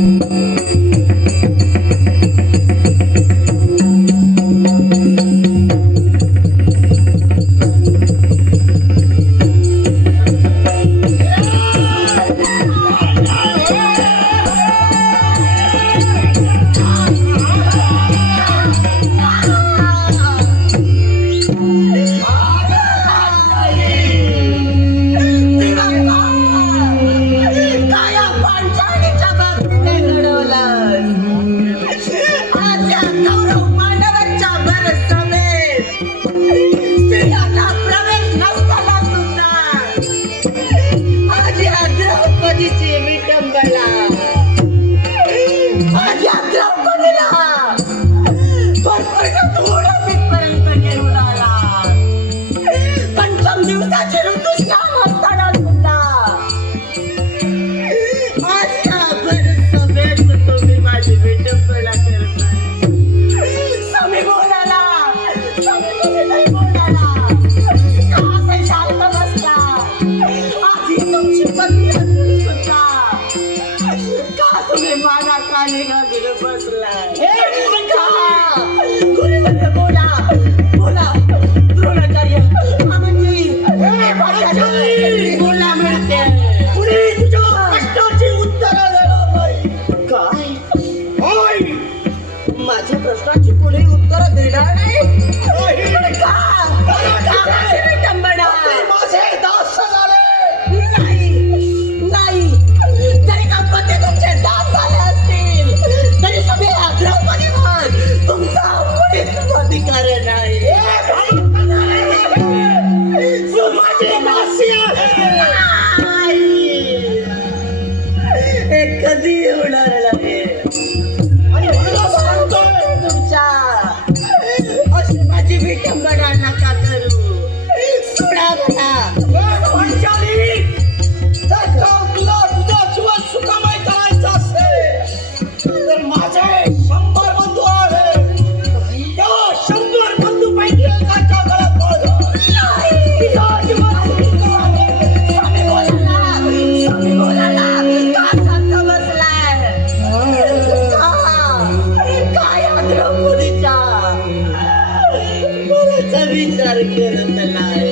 काया American the night.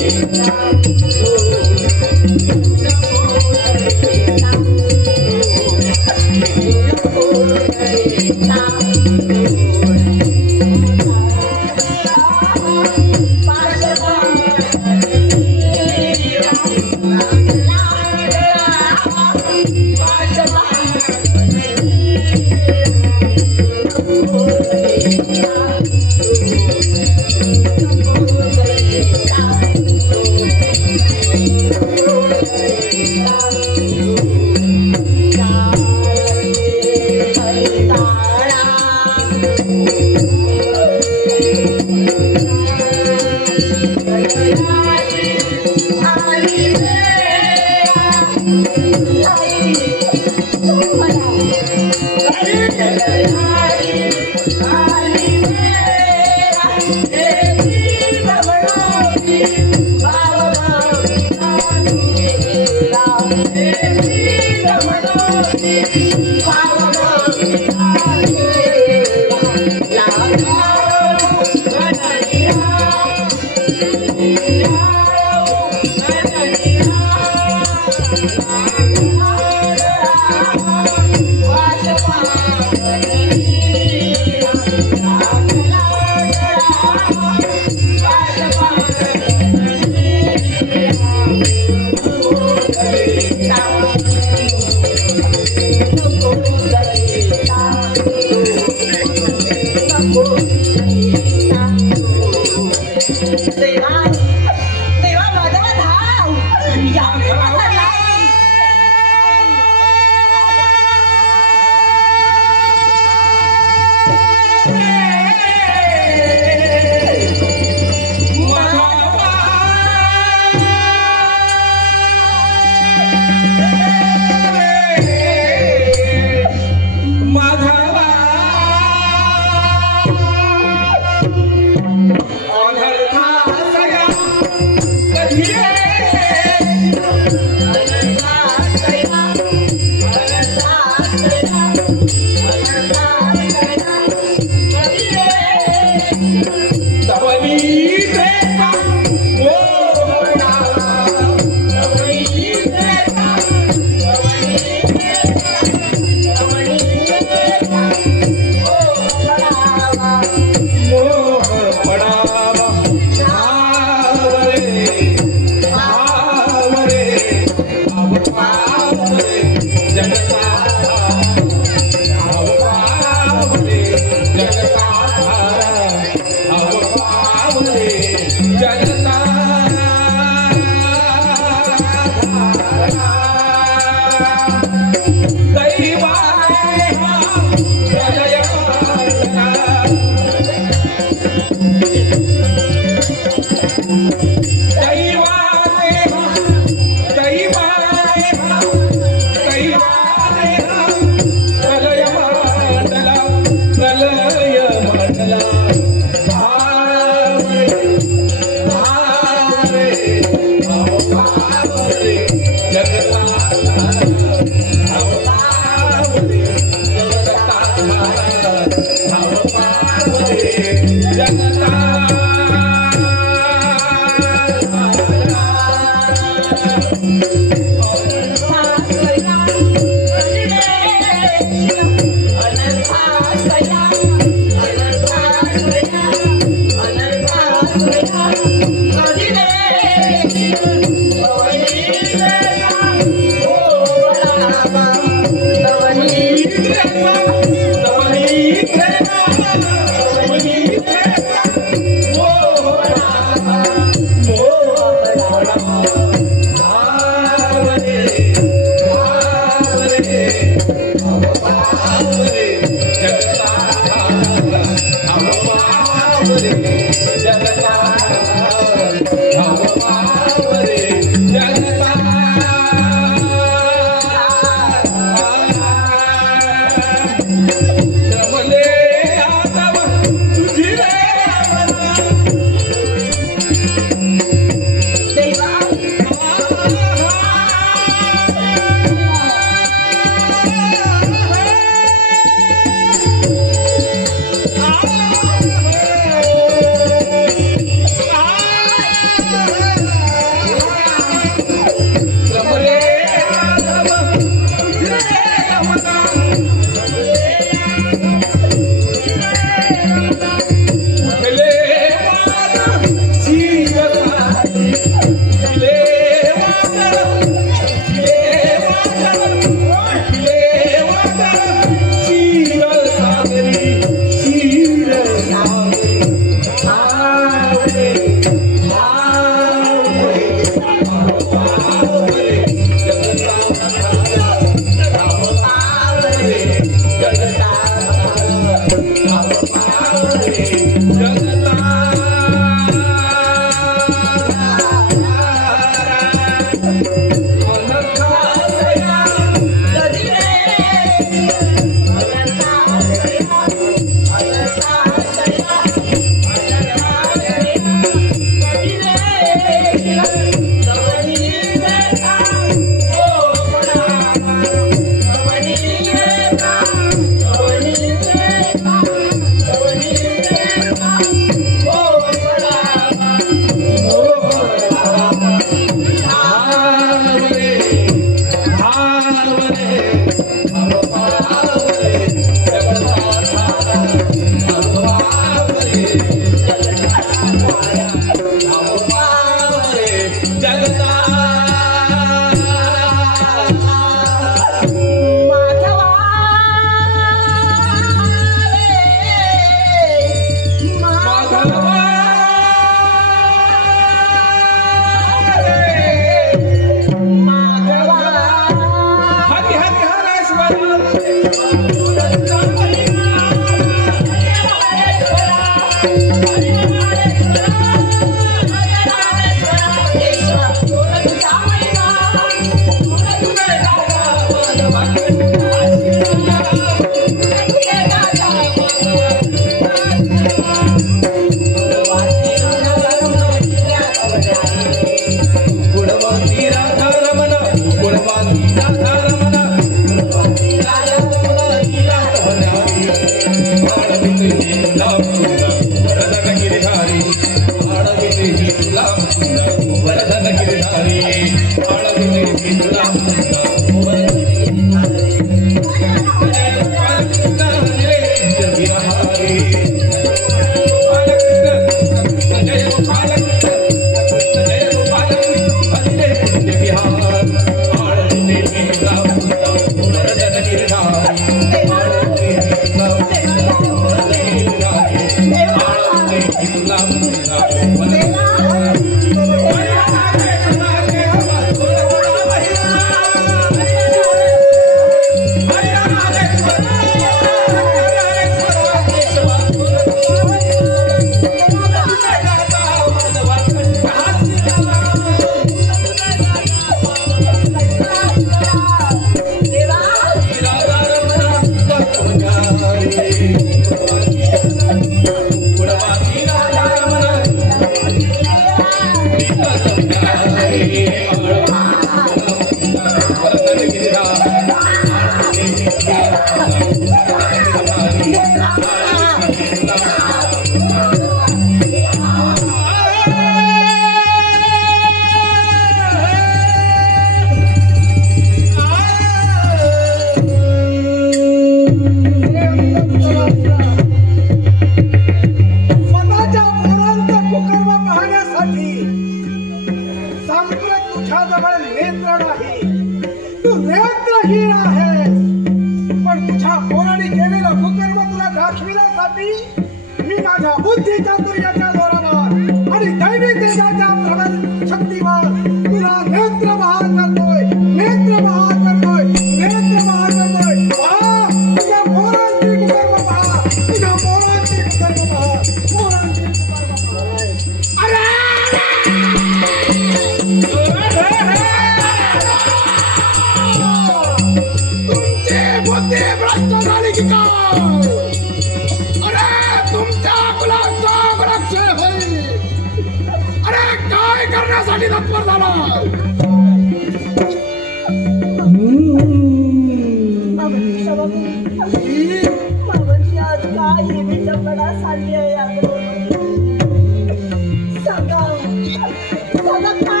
सांगा का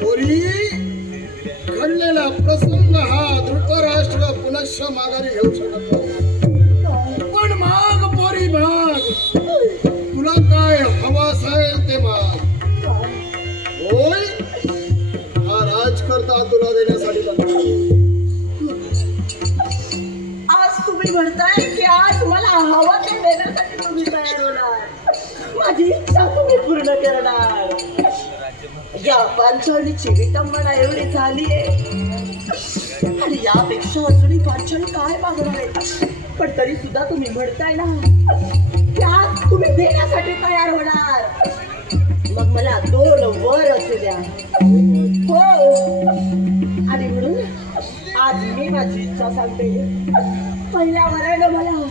पोरी घडलेला प्रसंग हा धृतराष्ट्र पुनश्च माघारी घेऊ शकत तुला देण्यासाठी आज तुम्ही म्हणताय की आज मला हवा ते देण्यासाठी तुम्ही तयार होणार. माझी इच्छा तुम्ही पूर्ण करणार. या पांचाळीची मला एवढी झाली आणि यापेक्षा अजूनही पांचाळी काय मागणार आहे? पण तरी सुद्धा तुम्ही म्हणताय ना त्यात तुम्ही देण्यासाठी तयार होणार. मग मला दोन वर असू द्या. आणि म्हणून आज मी माझी इच्छा सांगते. पहिल्या वरानं मला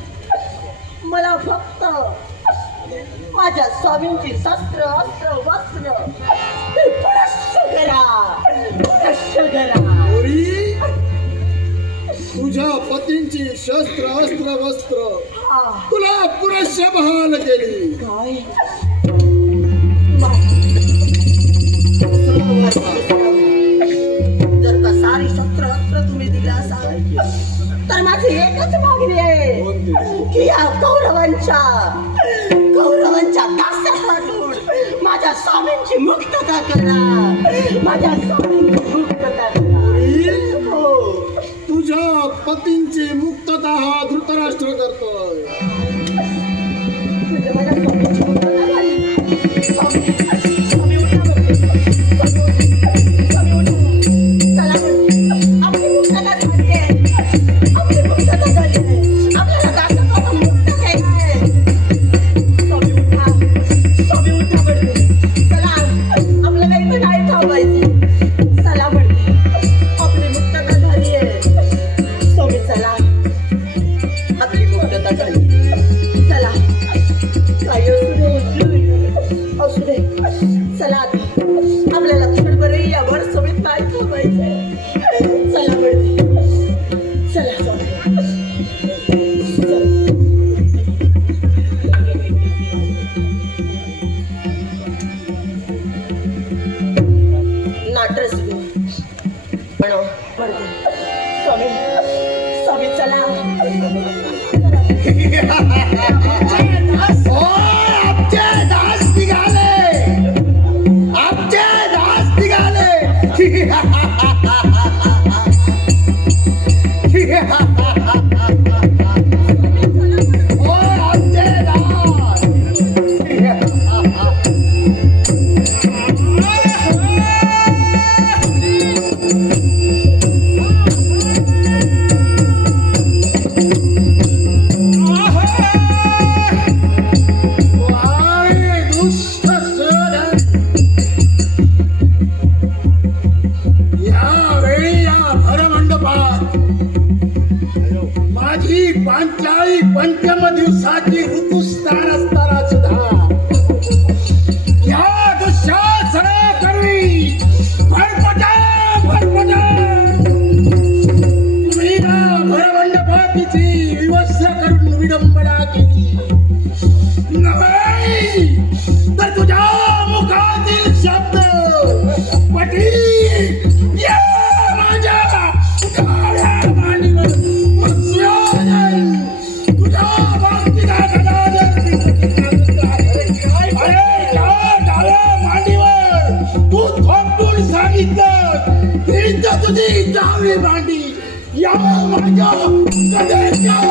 मला फक्त माझ्या स्वामींची शस्त्र अस्त्र वस्त्र तुझ्या पतींची शस्त्र अस्त्र वस्त्र हा, तुला पुरेशा बहाल केली. काय? तर माझी एकच मागणी आहे. की या कौरवांच्या कौरवांच्या दास्यापासून माझ्या स्वामींची मुक्तता करा. माझ्या स्वामींची मुक्तता करा. हो तुझ्या पतींची मुक्तता हा धृतराष्ट्र करतोय. Sí. petit. Let's go!